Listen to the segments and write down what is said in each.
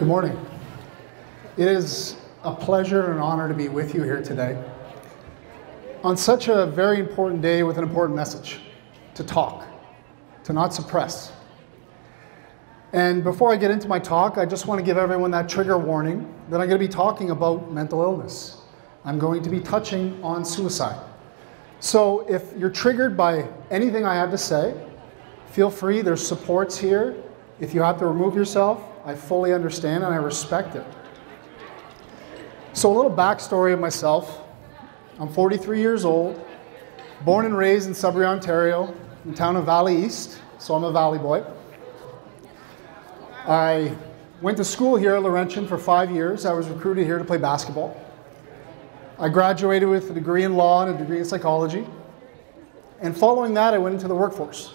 Good morning. It is a pleasure and an honor to be with you here today on such a very important day with an important message: to talk, to not suppress. And before I get into my talk, I just want to give everyone that trigger warning that I'm going to be talking about mental illness. I'm going to be touching on suicide. So if you're triggered by anything I have to say, feel free. There's supports here. If you have to remove yourself, I fully understand and I respect it. So a little backstory of myself. I'm 43 years old, born and raised in Sudbury, Ontario, in the town of Valley East, so I'm a Valley boy. I went to school here at Laurentian for 5 years. I was recruited here to play basketball. I graduated with a degree in law and a degree in psychology. And following that, I went into the workforce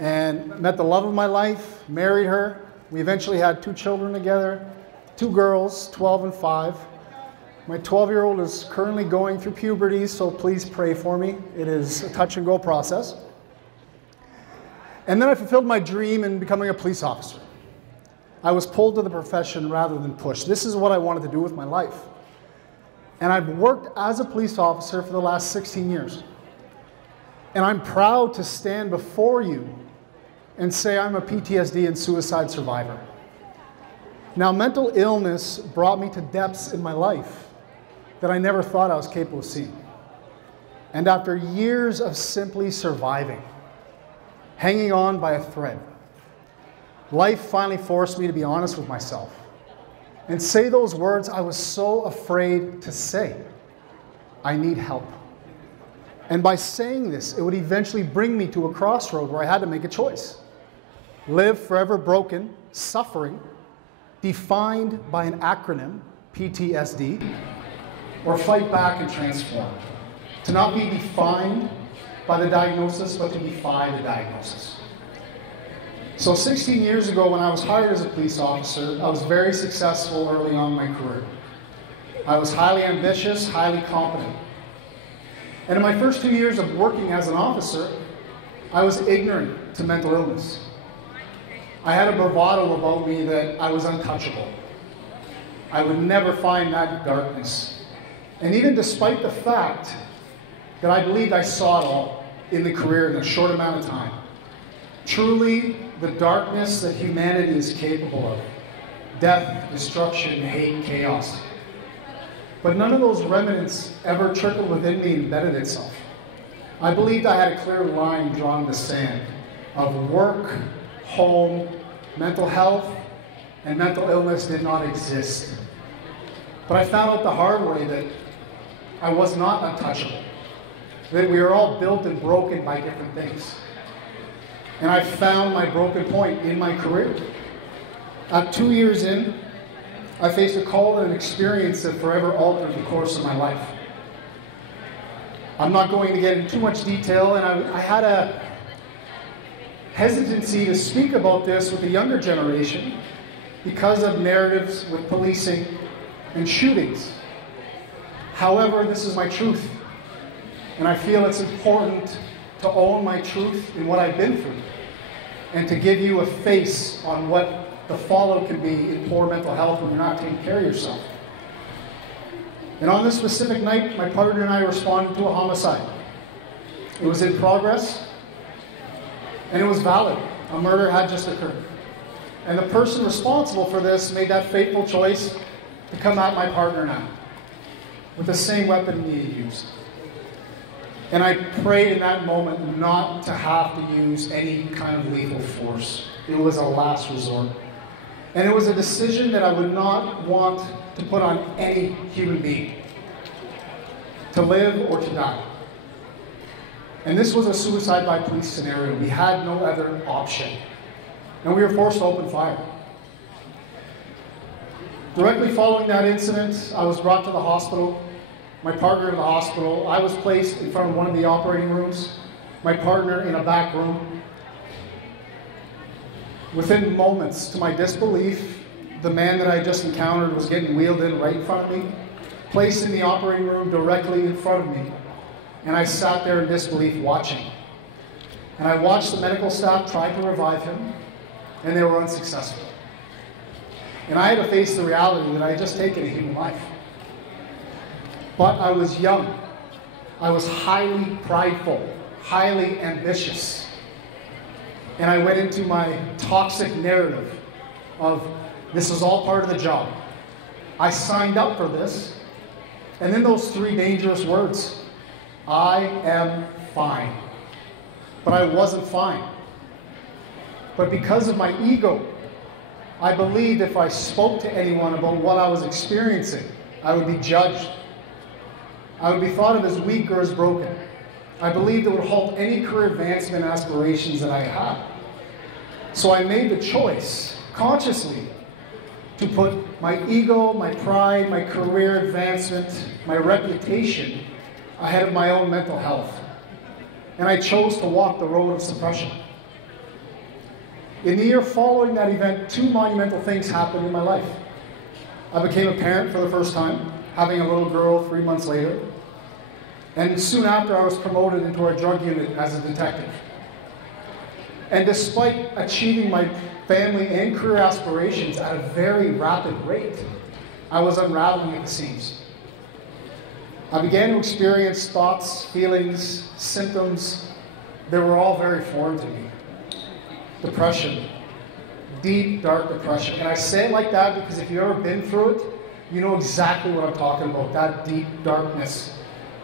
and met the love of my life, married her. We eventually had 2 children together, 2 girls, 12 and 5. My 12-year-old is currently going through puberty, so please pray for me. It is a touch and go process. And then I fulfilled my dream in becoming a police officer. I was pulled to the profession rather than pushed. This is what I wanted to do with my life. And I've worked as a police officer for the last 16 years. And I'm proud to stand before you and say I'm a PTSD and suicide survivor. Now, mental illness brought me to depths in my life that I never thought I was capable of seeing. And after years of simply surviving, hanging on by a thread, life finally forced me to be honest with myself and say those words I was so afraid to say. I need help. And by saying this, it would eventually bring me to a crossroad where I had to make a choice. Live forever broken, suffering, defined by an acronym, PTSD, or fight back and transform. To not be defined by the diagnosis, but to defy the diagnosis. So 16 years ago, when I was hired as a police officer, I was very successful early on in my career. I was highly ambitious, highly competent. And in my first 2 years of working as an officer, I was ignorant to mental illness. I had a bravado about me that I was untouchable. I would never find that darkness. And even despite the fact that I believed I saw it all in the career in a short amount of time, truly the darkness that humanity is capable of, death, destruction, hate, chaos. But none of those remnants ever trickled within me and embedded itself. I believed I had a clear line drawn in the sand of work, home, mental health, and mental illness did not exist. But I found out the hard way that I was not untouchable, that we are all built and broken by different things. And I found my broken point in my career. At 2 years in, I faced a call and an experience that forever altered the course of my life. I'm not going to get into too much detail, and I had a hesitancy to speak about this with the younger generation because of narratives with policing and shootings. However, this is my truth, and I feel it's important to own my truth in what I've been through and to give you a face on what the fallout can be in poor mental health when you're not taking care of yourself. And on this specific night, my partner and I responded to a homicide. It was in progress, and it was valid. A murder had just occurred. And the person responsible for this made that fateful choice to come at my partner and I with the same weapon he had used. And I prayed in that moment not to have to use any kind of lethal force. It was a last resort. And it was a decision that I would not want to put on any human being, to live or to die. And this was a suicide by police scenario. We had no other option. And we were forced to open fire. Directly following that incident, I was brought to the hospital. My partner in the hospital. I was placed in front of one of the operating rooms. My partner in a back room. Within moments, to my disbelief, the man that I just encountered was getting wheeled in right in front of me, placed in the operating room directly in front of me. And I sat there in disbelief watching. And I watched the medical staff try to revive him, and they were unsuccessful. And I had to face the reality that I had just taken a human life. But I was young. I was highly prideful, highly ambitious. And I went into my toxic narrative of this is all part of the job. I signed up for this. And then those three dangerous words, I am fine. But I wasn't fine. But because of my ego, I believed if I spoke to anyone about what I was experiencing, I would be judged. I would be thought of as weak or as broken. I believed it would halt any career advancement aspirations that I had. So I made the choice, consciously, to put my ego, my pride, my career advancement, my reputation ahead of my own mental health. And I chose to walk the road of suppression. In the year following that event, two monumental things happened in my life. I became a parent for the first time, having a little girl 3 months later. And soon after, I was promoted into our drug unit as a detective. And despite achieving my family and career aspirations at a very rapid rate, I was unraveling at the seams. I began to experience thoughts, feelings, symptoms that were all very foreign to me. Depression, deep, dark depression. And I say it like that because if you've ever been through it, you know exactly what I'm talking about, that deep darkness,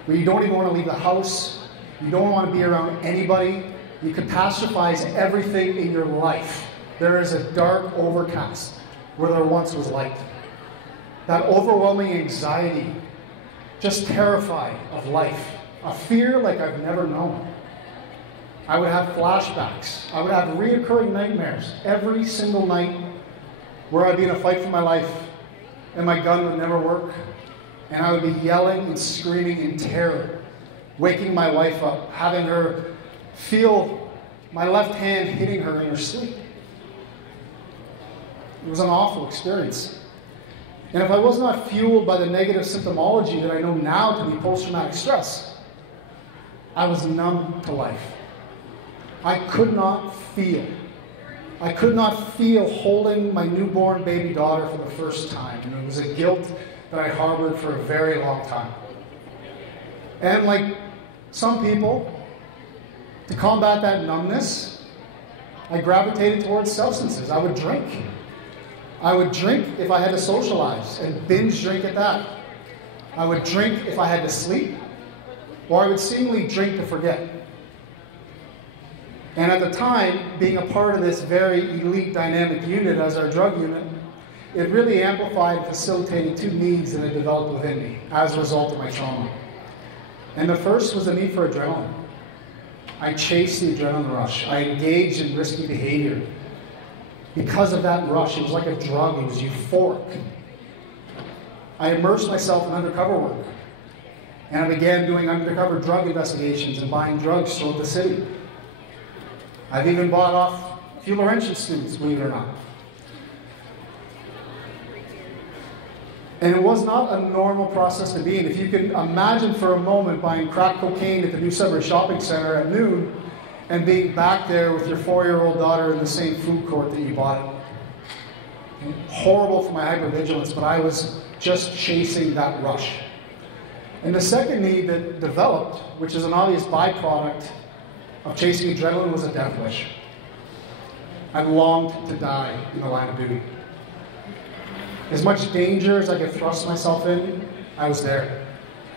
where you don't even want to leave the house, you don't want to be around anybody, you catastrophize everything in your life. There is a dark overcast where there once was light. That overwhelming anxiety, just terrified of life, a fear like I've never known. I would have flashbacks. I would have reoccurring nightmares every single night where I'd be in a fight for my life and my gun would never work. And I would be yelling and screaming in terror, waking my wife up, having her feel my left hand hitting her in her sleep. It was an awful experience. And if I was not fueled by the negative symptomology that I know now to be post-traumatic stress, I was numb to life. I could not feel. I could not feel holding my newborn baby daughter for the first time. And it was a guilt that I harbored for a very long time. And like some people, to combat that numbness, I gravitated towards substances. I would drink. I would drink if I had to socialize and binge drink at that. I would drink if I had to sleep, or I would seemingly drink to forget. And at the time, being a part of this very elite dynamic unit as our drug unit, it really amplified and facilitated two needs that had developed within me as a result of my trauma. And the first was the need for adrenaline. I chased the adrenaline rush. I engaged in risky behavior. Because of that rush, it was like a drug. It was euphoric. I immersed myself in undercover work. And I began doing undercover drug investigations and buying drugs throughout the city. I've even bought off a few Laurentian students, believe it or not. And it was not a normal process to be in. If you can imagine for a moment buying crack cocaine at the New Sudbury Shopping Center at noon and being back there with your 4-year-old daughter in the same food court that you bought it. Horrible for my hypervigilance, but I was just chasing that rush. And the second need that developed, which is an obvious byproduct of chasing adrenaline, was a death wish. I longed to die in the line of duty. As much danger as I could thrust myself in, I was there.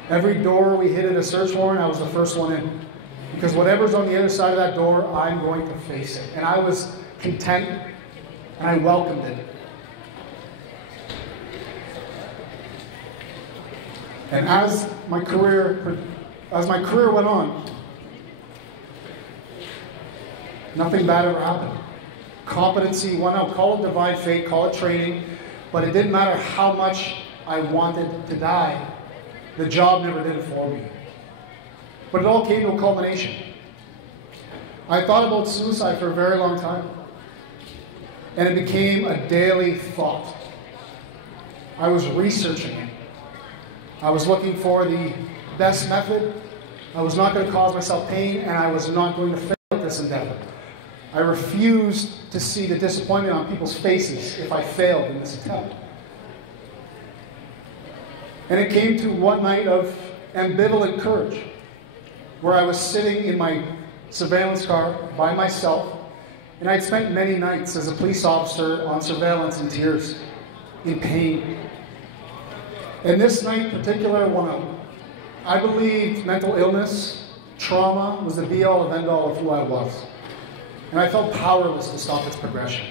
Every door we hit at a search warrant, I was the first one in. Because whatever's on the other side of that door, I'm going to face it. And I was content, and I welcomed it. And as my career went on, nothing bad ever happened. Competency won out. Call it divine fate, call it training, but it didn't matter how much I wanted to die. The job never did it for me. But it all came to a culmination. I thought about suicide for a very long time. And it became a daily thought. I was researching it. I was looking for the best method. I was not going to cause myself pain, and I was not going to fail at this endeavor. I refused to see the disappointment on people's faces if I failed in this attempt. And it came to one night of ambivalent courage, where I was sitting in my surveillance car by myself, and I'd spent many nights as a police officer on surveillance in tears, in pain. And this night in particular, when I believed mental illness, trauma was the be-all and end-all of who I was. And I felt powerless to stop its progression.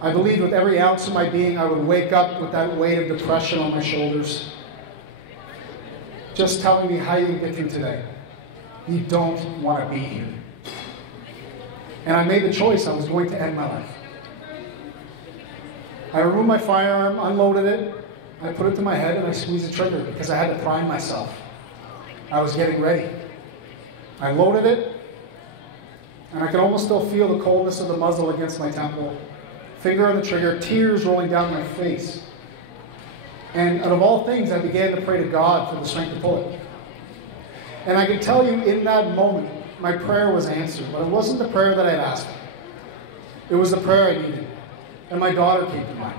I believed with every ounce of my being I would wake up with that weight of depression on my shoulders, just telling me how you can get through today. You don't want to be here. And I made the choice I was going to end my life. I removed my firearm, unloaded it, I put it to my head, and I squeezed the trigger because I had to prime myself. I was getting ready. I loaded it, and I could almost still feel the coldness of the muzzle against my temple. Finger on the trigger, tears rolling down my face. And out of all things, I began to pray to God for the strength to pull it. And I can tell you in that moment, my prayer was answered, but it wasn't the prayer that I'd asked for. It was the prayer I needed. And my daughter came to mind.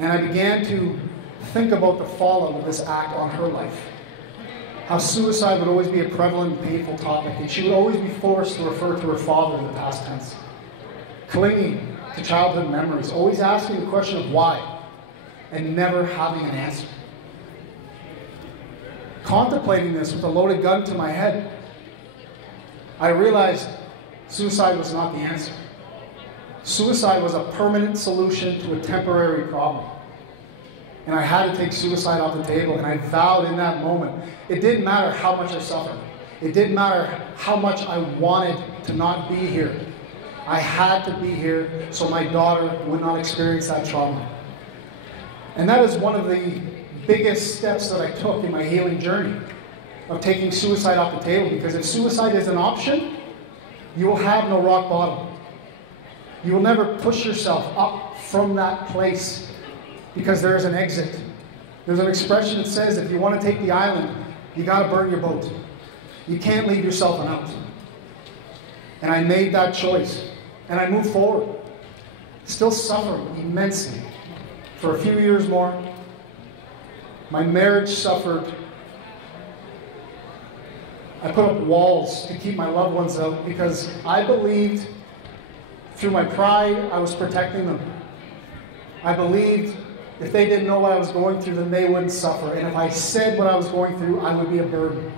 And I began to think about the fallout of this act on her life. How suicide would always be a prevalent, painful topic, and she would always be forced to refer to her father in the past tense. Clinging to childhood memories, always asking the question of why, and never having an answer. Contemplating this with a loaded gun to my head, I realized suicide was not the answer. Suicide was a permanent solution to a temporary problem. And I had to take suicide off the table, and I vowed in that moment, it didn't matter how much I suffered. It didn't matter how much I wanted to not be here. I had to be here so my daughter would not experience that trauma. And that is one of the biggest steps that I took in my healing journey, of taking suicide off the table, because if suicide is an option, you will have no rock bottom. You will never push yourself up from that place, because there is an exit. There's an expression that says if you want to take the island, you got to burn your boat. You can't leave yourself an out. And I made that choice, and I moved forward, still suffering immensely for a few years more. My marriage suffered. I put up walls to keep my loved ones out because I believed through my pride I was protecting them. I believed if they didn't know what I was going through, then they wouldn't suffer. And if I said what I was going through, I would be a burden.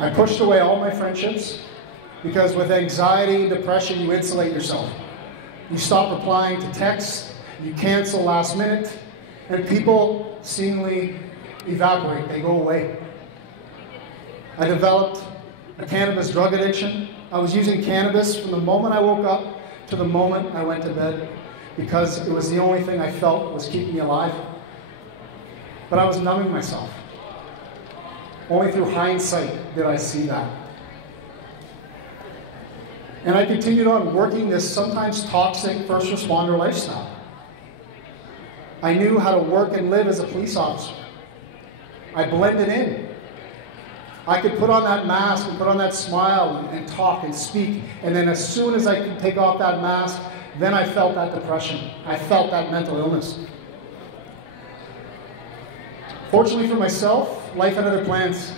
I pushed away all my friendships because with anxiety and depression, you insulate yourself. You stop replying to texts, you cancel last minute, and people seemingly evaporate, they go away. I developed a cannabis drug addiction. I was using cannabis from the moment I woke up to the moment I went to bed because it was the only thing I felt was keeping me alive. But I was numbing myself. Only through hindsight did I see that. And I continued on working this sometimes toxic first responder lifestyle. I knew how to work and live as a police officer. I blended in. I could put on that mask and put on that smile and talk and speak, and then as soon as I could take off that mask, then I felt that depression. I felt that mental illness. Fortunately for myself, life had other plans.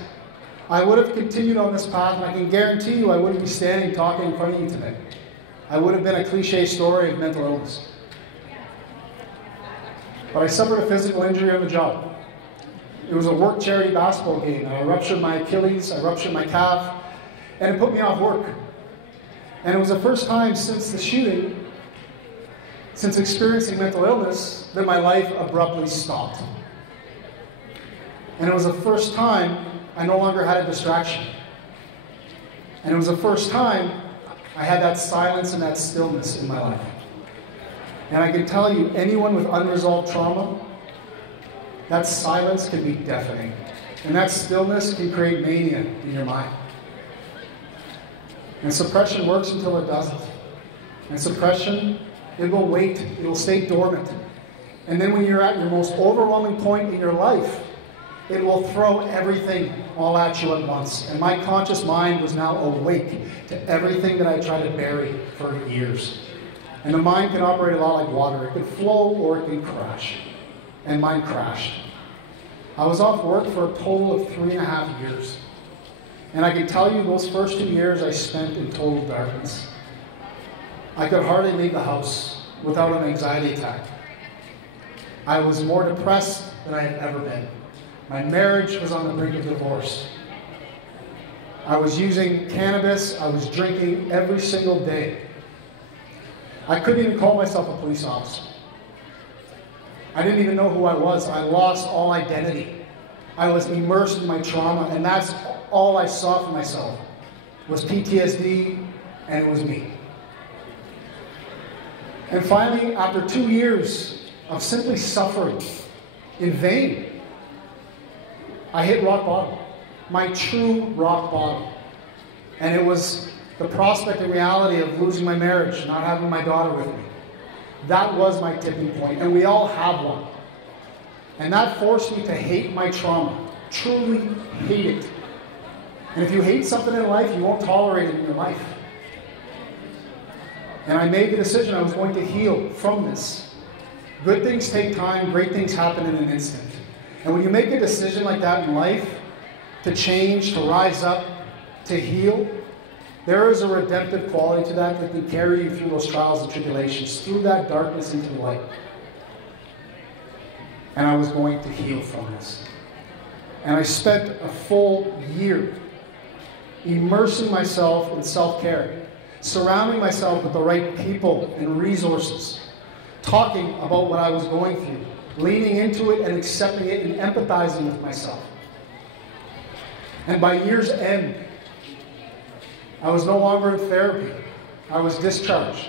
I would have continued on this path, and I can guarantee you I wouldn't be standing talking in front of you today. I would have been a cliche story of mental illness. But I suffered a physical injury on the job. It was a work charity basketball game, and I ruptured my Achilles, I ruptured my calf, and it put me off work. And it was the first time since the shooting, since experiencing mental illness, that my life abruptly stopped. And it was the first time I no longer had a distraction. And it was the first time I had that silence and that stillness in my life. And I can tell you, anyone with unresolved trauma, that silence can be deafening. And that stillness can create mania in your mind. And suppression works until it doesn't. And suppression, it will wait, it will stay dormant. And then when you're at your most overwhelming point in your life, It will throw everything all at you at once. And my conscious mind was now awake to everything that I tried to bury for years. And the mind can operate a lot like water. It can flow or it can crash. And mine crashed. I was off work for a total of 3.5 years. And I can tell you those first 2 years I spent in total darkness. I could hardly leave the house without an anxiety attack. I was more depressed than I had ever been. My marriage was on the brink of divorce. I was using cannabis. I was drinking every single day. I couldn't even call myself a police officer. I didn't even know who I was. I lost all identity. I was immersed in my trauma, and that's all I saw for myself was PTSD, and it was me. And finally, after 2 years of simply suffering in vain, I hit rock bottom, my true rock bottom. And it was the prospect and reality of losing my marriage, not having my daughter with me. That was my tipping point, and we all have one. And that forced me to hate my trauma, truly hate it. And if you hate something in life, you won't tolerate it in your life. And I made the decision I was going to heal from this. Good things take time, great things happen in an instant. And when you make a decision like that in life, to change, to rise up, to heal, there is a redemptive quality to that that can carry you through those trials and tribulations, through that darkness into the light. And I was going to heal from this. And I spent a full year immersing myself in self-care, surrounding myself with the right people and resources, talking about what I was going through, leaning into it and accepting it and empathizing with myself. And by year's end, I was no longer in therapy. I was discharged.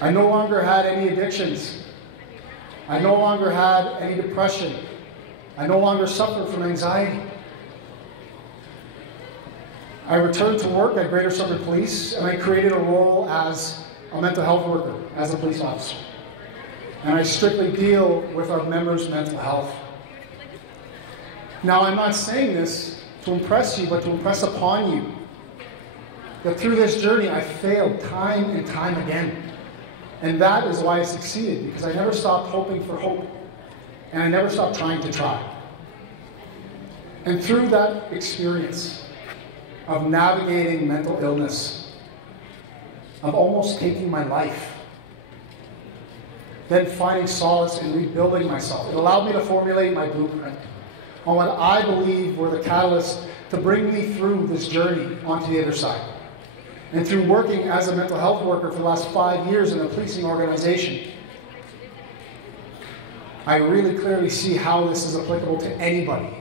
I no longer had any addictions. I no longer had any depression. I no longer suffered from anxiety. I returned to work at Greater Sudbury Police, and I created a role as a mental health worker, as a police officer. And I strictly deal with our members' mental health. Now, I'm not saying this to impress you, but to impress upon you that through this journey, I failed time and time again. And that is why I succeeded, because I never stopped hoping for hope. And I never stopped trying to try. And through that experience of navigating mental illness, of almost taking my life, then finding solace in rebuilding myself, it allowed me to formulate my blueprint on what I believe were the catalysts to bring me through this journey onto the other side. And through working as a mental health worker for the last 5 years in a policing organization, I really clearly see how this is applicable to anybody.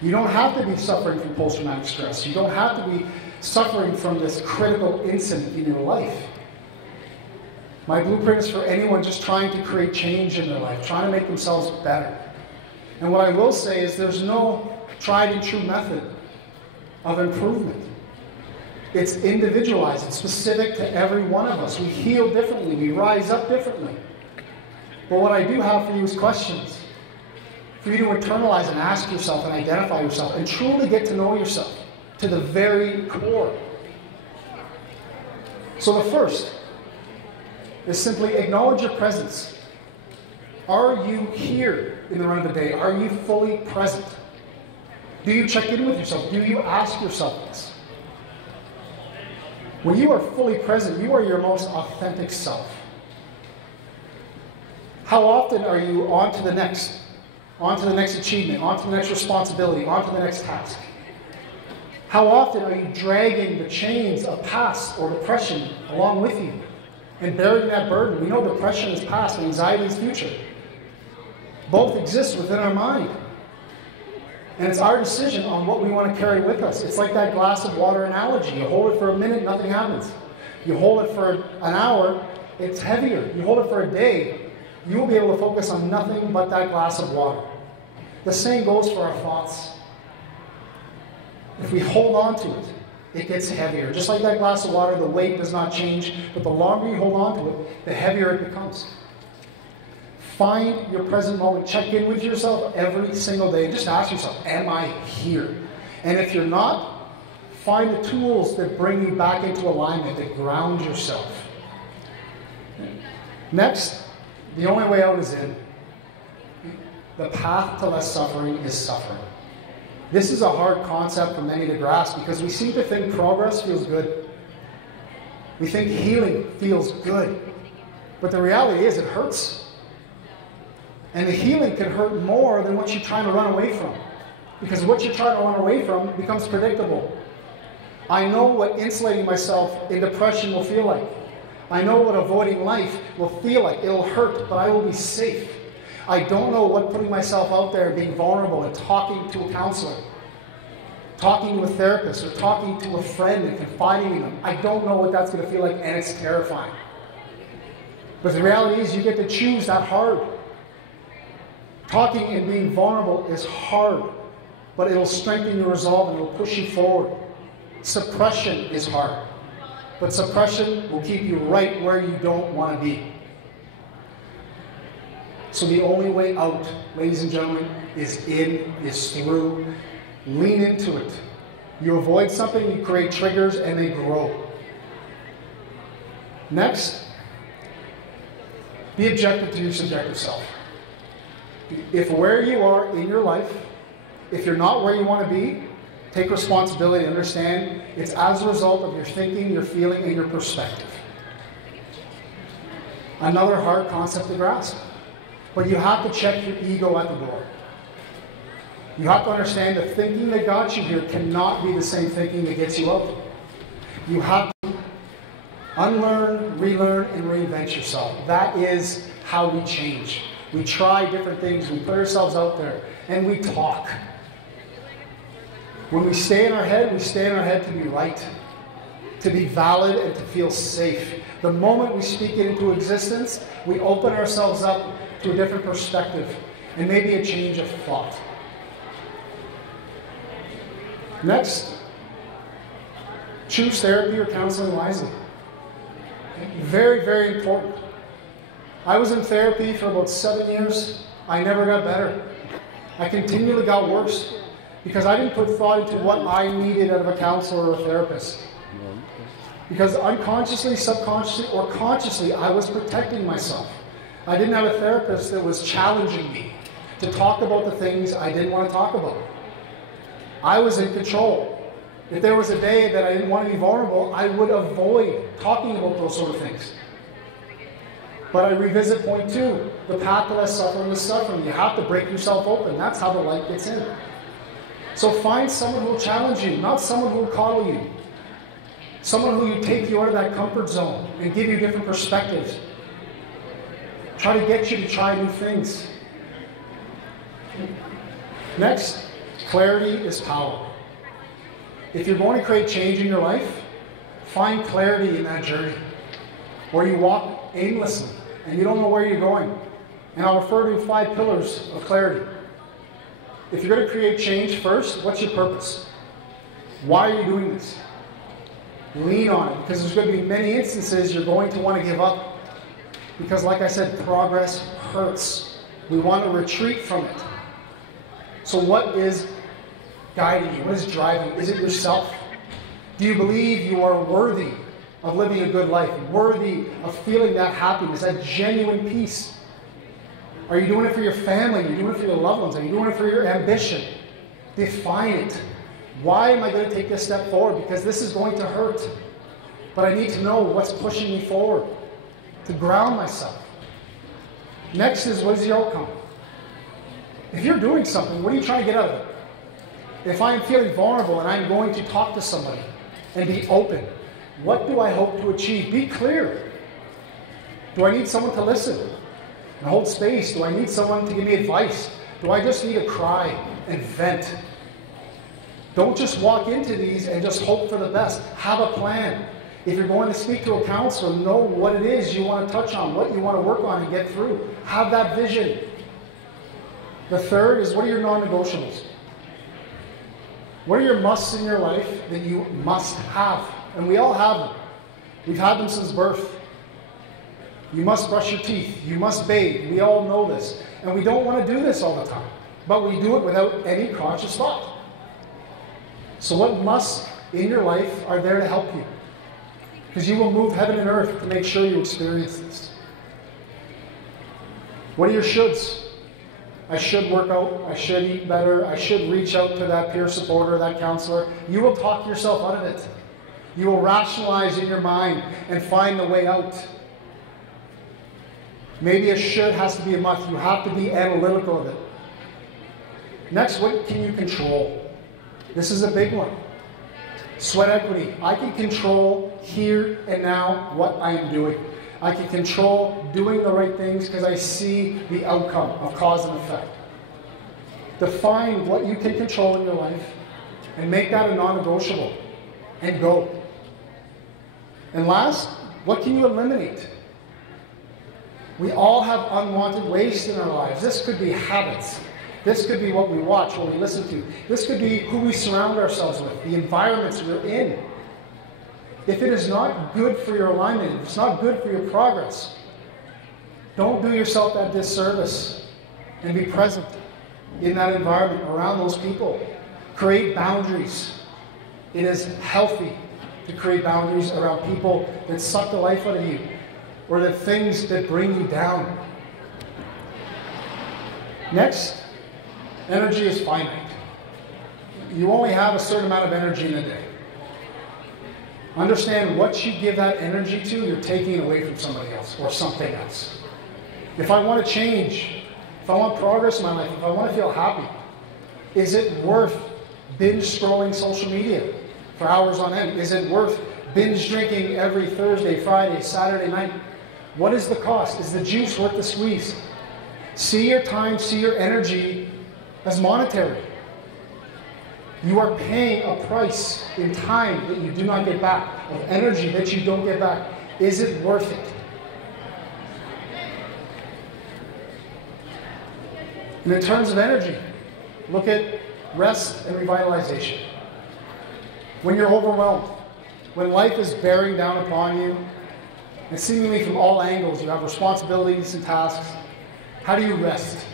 You don't have to be suffering from post-traumatic stress. You don't have to be suffering from this critical incident in your life. My blueprint is for anyone just trying to create change in their life, trying to make themselves better. And what I will say is there's no tried and true method of improvement. It's individualized. It's specific to every one of us. We heal differently. We rise up differently. But what I do have for you is questions. For you to internalize and ask yourself and identify yourself and truly get to know yourself to the very core. So the first is simply acknowledge your presence. Are you here in the run of the day? Are you fully present? Do you check in with yourself? Do you ask yourself this? When you are fully present, you are your most authentic self. How often are you on to the next achievement, on to the next responsibility, on to the next task? How often are you dragging the chains of past or depression along with you and bearing that burden? We know depression is past and anxiety is future. Both exist within our mind. And it's our decision on what we want to carry with us. It's like that glass of water analogy. You hold it for a minute, nothing happens. You hold it for an hour, it's heavier. You hold it for a day, you will be able to focus on nothing but that glass of water. The same goes for our thoughts. If we hold on to it, it gets heavier. Just like that glass of water, the weight does not change, but the longer you hold on to it, the heavier it becomes. Find your present moment. Check in with yourself every single day. Just ask yourself, am I here? And if you're not, find the tools that bring you back into alignment, that ground yourself. Next, the only way out is in. The path to less suffering is suffering. This is a hard concept for many to grasp because we seem to think progress feels good. We think healing feels good. But the reality is it hurts. And the healing can hurt more than what you're trying to run away from. Because what you're trying to run away from becomes predictable. I know what insulating myself in depression will feel like. I know what avoiding life will feel like. It'll hurt, but I will be safe. I don't know what putting myself out there and being vulnerable and talking to a counselor, talking to a therapist, or talking to a friend and confiding in them. I don't know what that's going to feel like, and it's terrifying. But the reality is you get to choose that hard. Talking and being vulnerable is hard, but it'll strengthen your resolve and it'll push you forward. Suppression is hard, but suppression will keep you right where you don't want to be. So the only way out, ladies and gentlemen, is in, is through. Lean into it. You avoid something, you create triggers, and they grow. Next, be objective to your subjective self. If where you are in your life, if you're not where you want to be, take responsibility and understand it's as a result of your thinking, your feeling, and your perspective. Another hard concept to grasp. But you have to check your ego at the door. You have to understand the thinking that got you here cannot be the same thinking that gets you out. You have to unlearn, relearn, and reinvent yourself. That is how we change. We try different things, we put ourselves out there, and we talk. When we stay in our head, we stay in our head to be right, to be valid, and to feel safe. The moment we speak it into existence, we open ourselves up to a different perspective, and maybe a change of thought. Next, choose therapy or counseling wisely. Very, very important. I was in therapy for about 7 years. I never got better. I continually got worse because I didn't put thought into what I needed out of a counselor or a therapist. Because unconsciously, subconsciously, or consciously, I was protecting myself. I didn't have a therapist that was challenging me to talk about the things I didn't want to talk about. I was in control. If there was a day that I didn't want to be vulnerable, I would avoid talking about those sort of things. But I revisit point 2. The path to less suffering is suffering. You have to break yourself open. That's how the light gets in. So find someone who will challenge you, not someone who will coddle you. Someone who will take you out of that comfort zone and give you different perspectives. Try to get you to try new things. Next, clarity is power. If you're going to create change in your life, find clarity in that journey. Where you walk aimlessly and you don't know where you're going. And I'll refer to 5 pillars of clarity. If you're going to create change first, what's your purpose? Why are you doing this? Lean on it, because there's going to be many instances you're going to want to give up. Because like I said, progress hurts. We want to retreat from it. So what is guiding you? What is driving you? Is it yourself? Do you believe you are worthy of living a good life? Worthy of feeling that happiness, that genuine peace? Are you doing it for your family? Are you doing it for your loved ones? Are you doing it for your ambition? Define it. Why am I going to take this step forward? Because this is going to hurt. But I need to know what's pushing me forward, to ground myself. Next is, what is the outcome? If you're doing something, what are you trying to get out of it? If I'm feeling vulnerable and I'm going to talk to somebody and be open, what do I hope to achieve? Be clear. Do I need someone to listen and hold space? Do I need someone to give me advice? Do I just need to cry and vent? Don't just walk into these and just hope for the best. Have a plan. If you're going to speak to a counselor, know what it is you want to touch on, what you want to work on and get through. Have that vision. The third is, what are your non-negotiables? What are your musts in your life that you must have? And we all have them. We've had them since birth. You must brush your teeth. You must bathe. We all know this. And we don't want to do this all the time. But we do it without any conscious thought. So what musts in your life are there to help you? Because you will move heaven and earth to make sure you experience this. What are your shoulds? I should work out. I should eat better. I should reach out to that peer supporter, that counselor. You will talk yourself out of it. You will rationalize in your mind and find the way out. Maybe a should has to be a must. You have to be analytical of it. Next, what can you control? This is a big one. Sweat equity. I can control here and now what I am doing. I can control doing the right things because I see the outcome of cause and effect. Define what you can control in your life and make that a non-negotiable and go. And last, what can you eliminate? We all have unwanted waste in our lives. This could be habits. This could be what we watch, what we listen to. This could be who we surround ourselves with, the environments we're in. If it is not good for your alignment, if it's not good for your progress, don't do yourself that disservice and be present in that environment around those people. Create boundaries. It is healthy to create boundaries around people that suck the life out of you or the things that bring you down. Next, energy is finite. You only have a certain amount of energy in a day. Understand what you give that energy to, you're taking it away from somebody else or something else. If I want to change, if I want progress in my life, if I want to feel happy, is it worth binge scrolling social media for hours on end? Is it worth binge drinking every Thursday, Friday, Saturday night? What is the cost? Is the juice worth the squeeze? See your time, see your energy as monetary. You are paying a price in time that you do not get back, of energy that you don't get back. Is it worth it? And in terms of energy, look at rest and revitalization. When you're overwhelmed, when life is bearing down upon you, and seemingly from all angles, you have responsibilities and tasks, how do you rest?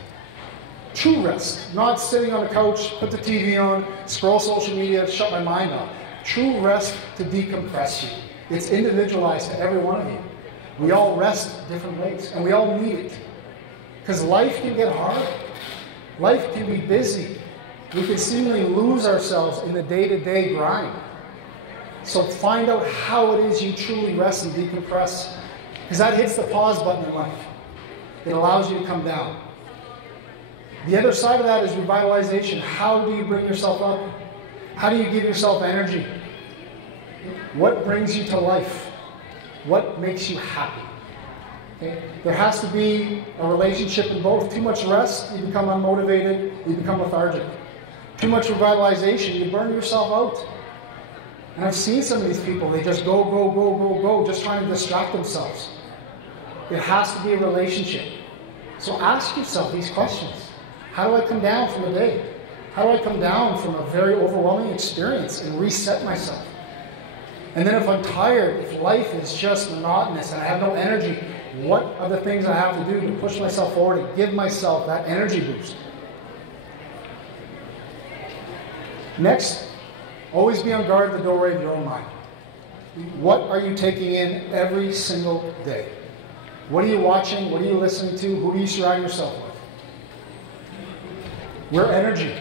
True rest, not sitting on the couch, put the TV on, scroll social media, shut my mind off. True rest to decompress you. It's individualized to every one of you. We all rest different ways, and we all need it. Because life can get hard. Life can be busy. We can seemingly lose ourselves in the day-to-day grind. So find out how it is you truly rest and decompress. Because that hits the pause button in life. It allows you to come down. The other side of that is revitalization. How do you bring yourself up? How do you give yourself energy? What brings you to life? What makes you happy? Okay? There has to be a relationship in both. Too much rest, you become unmotivated, you become lethargic. Too much revitalization, you burn yourself out. And I've seen some of these people, they just go, just trying to distract themselves. It has to be a relationship. So ask yourself these questions. How do I come down from the day? How do I come down from a very overwhelming experience and reset myself? And then if I'm tired, if life is just monotonous and I have no energy, what are the things I have to do to push myself forward and give myself that energy boost? Next, always be on guard at the doorway of your own mind. What are you taking in every single day? What are you watching? What are you listening to? Who do you surround yourself with? We're energy.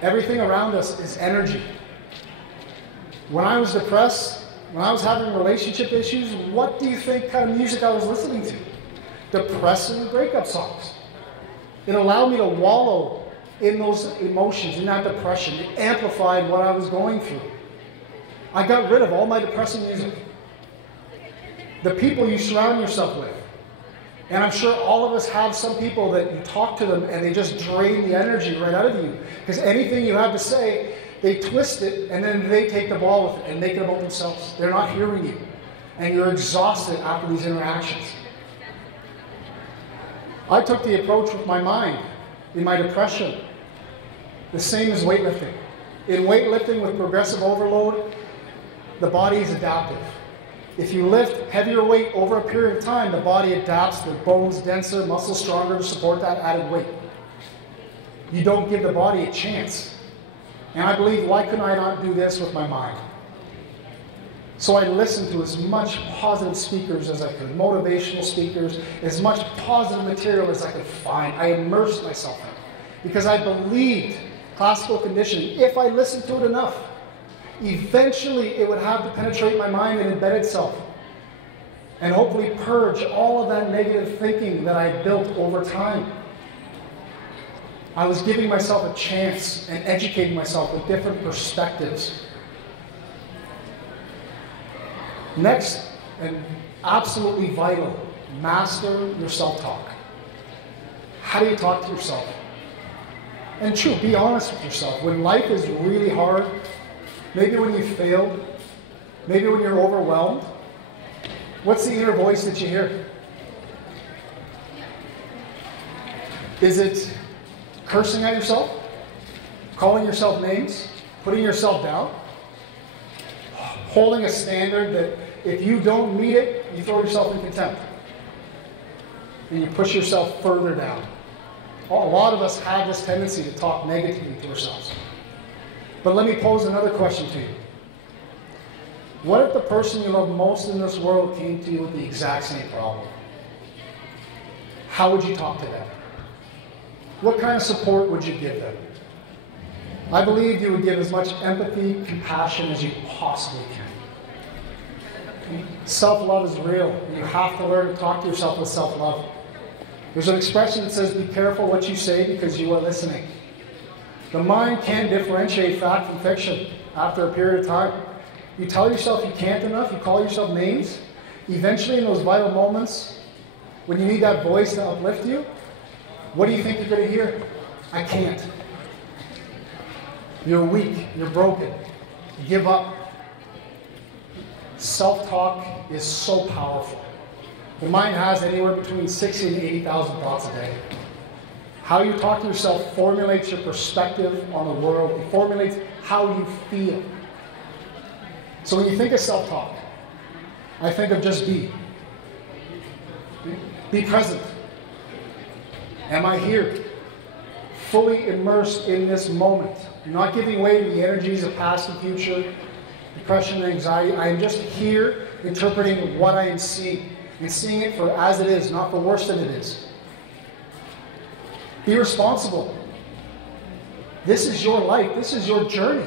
Everything around us is energy. When I was depressed, when I was having relationship issues, what do you think kind of music I was listening to? Depressing breakup songs. It allowed me to wallow in those emotions, in that depression. It amplified what I was going through. I got rid of all my depressing music. The people you surround yourself with. And I'm sure all of us have some people that you talk to them and they just drain the energy right out of you. Because anything you have to say, they twist it and then they take the ball with it and make it about themselves. They're not hearing you. And you're exhausted after these interactions. I took the approach with my mind in my depression. The same as weightlifting. In weightlifting with progressive overload, the body is adaptive. If you lift heavier weight over a period of time, the body adapts, the bones denser, muscles stronger to support that added weight. You don't give the body a chance. And I believe, why couldn't I not do this with my mind? So I listened to as much positive speakers as I could, motivational speakers, as much positive material as I could find. I immersed myself in it because I believed classical conditioning, if I listened to it enough, eventually it would have to penetrate my mind and embed itself and hopefully purge all of that negative thinking that I built over time. I was giving myself a chance and educating myself with different perspectives. Next, and absolutely vital, master your self-talk. How do you talk to yourself? And true, be honest with yourself. When life is really hard, maybe when you failed, maybe when you're overwhelmed, what's the inner voice that you hear? Is it cursing at yourself? Calling yourself names? Putting yourself down? Holding a standard that if you don't meet it, you throw yourself in contempt. And you push yourself further down. A lot of us have this tendency to talk negatively to ourselves. But let me pose another question to you. What if the person you love most in this world came to you with the exact same problem? How would you talk to them? What kind of support would you give them? I believe you would give as much empathy, compassion as you possibly can. Self-love is real. You have to learn to talk to yourself with self-love. There's an expression that says, be careful what you say because you are listening. The mind can't differentiate fact from fiction after a period of time. You tell yourself you can't enough, you call yourself names. Eventually in those vital moments, when you need that voice to uplift you, what do you think you're going to hear? I can't. You're weak, you're broken, you give up. Self-talk is so powerful. The mind has anywhere between 60 and 80,000 thoughts a day. How you talk to yourself formulates your perspective on the world. It formulates how you feel. So when you think of self-talk, I think of just be. Be present. Am I here? Fully immersed in this moment. Not giving way to the energies of past and future, depression and anxiety. I am just here interpreting what I am seeing. And seeing it for as it is, not for worse than it is. Be responsible. This is your life. This is your journey.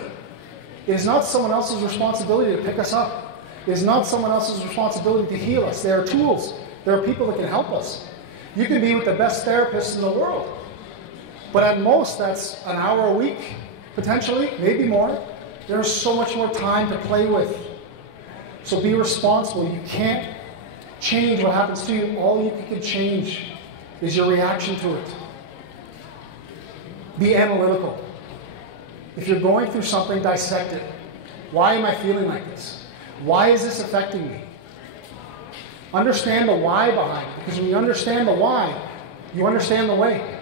It is not someone else's responsibility to pick us up. It is not someone else's responsibility to heal us. There are tools. There are people that can help us. You can be with the best therapist in the world. But at most, that's an hour a week, potentially, maybe more. There's so much more time to play with. So be responsible. You can't change what happens to you. All you can change is your reaction to it. Be analytical. If you're going through something, dissect it. Why am I feeling like this? Why is this affecting me? Understand the why behind it. Because when you understand the why, you understand the way.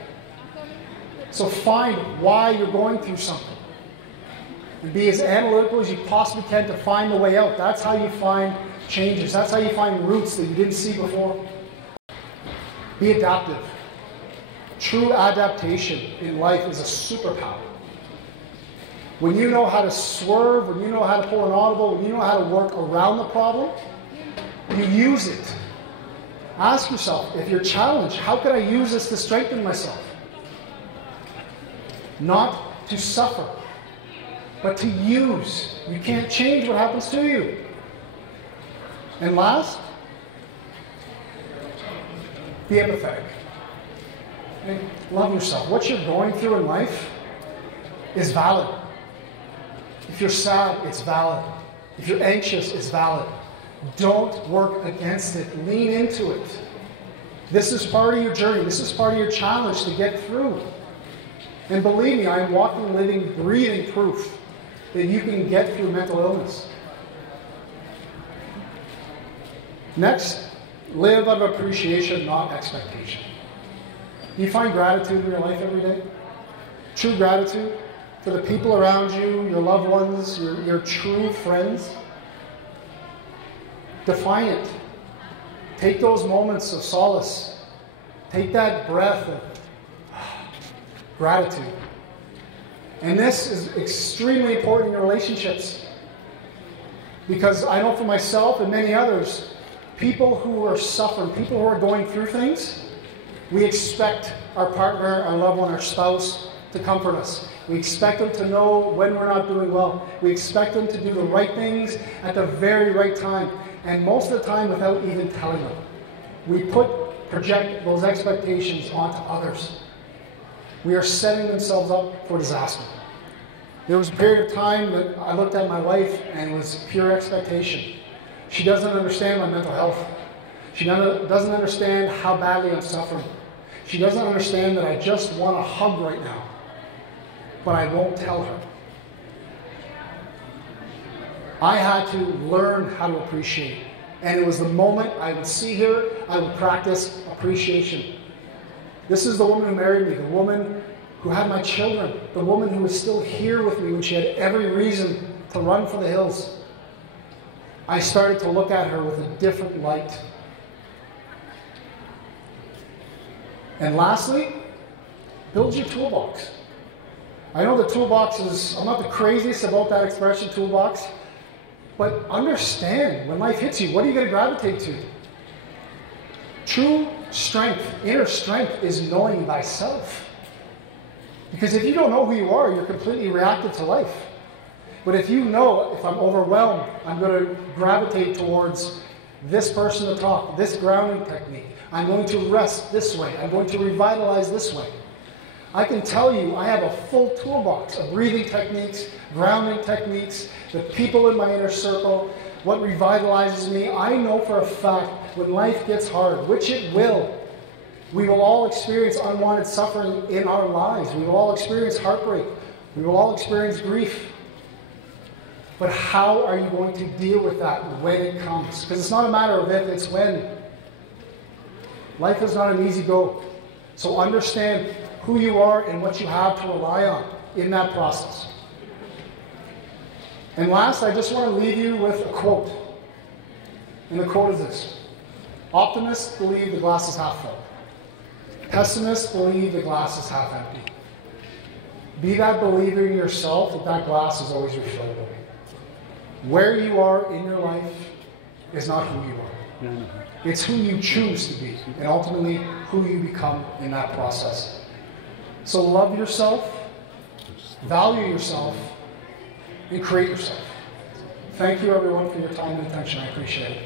So find why you're going through something. And be as analytical as you possibly can to find the way out. That's how you find changes. That's how you find roots that you didn't see before. Be adaptive. True adaptation in life is a superpower. When you know how to swerve, when you know how to pull an audible, when you know how to work around the problem, you use it. Ask yourself, if you're challenged, how can I use this to strengthen myself? Not to suffer, but to use. You can't change what happens to you. And last, be empathetic. Okay? Love yourself. What you're going through in life is valid. If you're sad, it's valid. If you're anxious, it's valid. Don't work against it. Lean into it. This is part of your journey. This is part of your challenge to get through. And believe me, I am walking, living, breathing proof that you can get through mental illness. Next, live out of appreciation, not expectation. Do you find gratitude in your life every day? True gratitude for the people around you, your loved ones, your true friends. Define it. Take those moments of solace. Take that breath of gratitude. And this is extremely important in your relationships. Because I know for myself and many others, people who are suffering, people who are going through things, we expect our partner, our loved one, our spouse to comfort us. We expect them to know when we're not doing well. We expect them to do the right things at the very right time. And most of the time without even telling them. We project those expectations onto others. We are setting themselves up for disaster. There was a period of time that I looked at my wife and it was pure expectation. She doesn't understand my mental health. She doesn't understand how badly I'm suffering. She doesn't understand that I just want a hug right now, but I won't tell her. I had to learn how to appreciate. And it was the moment I would see her, I would practice appreciation. This is the woman who married me, the woman who had my children, the woman who was still here with me when she had every reason to run for the hills. I started to look at her with a different light. And lastly, build your toolbox. I know the toolbox is, I'm not the craziest about that expression, toolbox, but understand when life hits you, what are you going to gravitate to? True strength, inner strength is knowing thyself. Because if you don't know who you are, you're completely reactive to life. But if you know, if I'm overwhelmed, I'm going to gravitate towards this person to talk, this grounding technique. I'm going to rest this way. I'm going to revitalize this way. I can tell you I have a full toolbox of breathing techniques, grounding techniques, the people in my inner circle, what revitalizes me. I know for a fact when life gets hard, which it will, we will all experience unwanted suffering in our lives. We will all experience heartbreak. We will all experience grief. But how are you going to deal with that when it comes? Because it's not a matter of if, it's when. Life is not an easy go. So understand who you are and what you have to rely on in that process. And last, I just want to leave you with a quote. And the quote is this: optimists believe the glass is half full. Pessimists believe the glass is half empty. Be that believer in yourself that that glass is always refillable. Where you are in your life is not who you are. It's who you choose to be, and ultimately who you become in that process. So love yourself, value yourself, and create yourself. Thank you everyone for your time and attention. I appreciate it.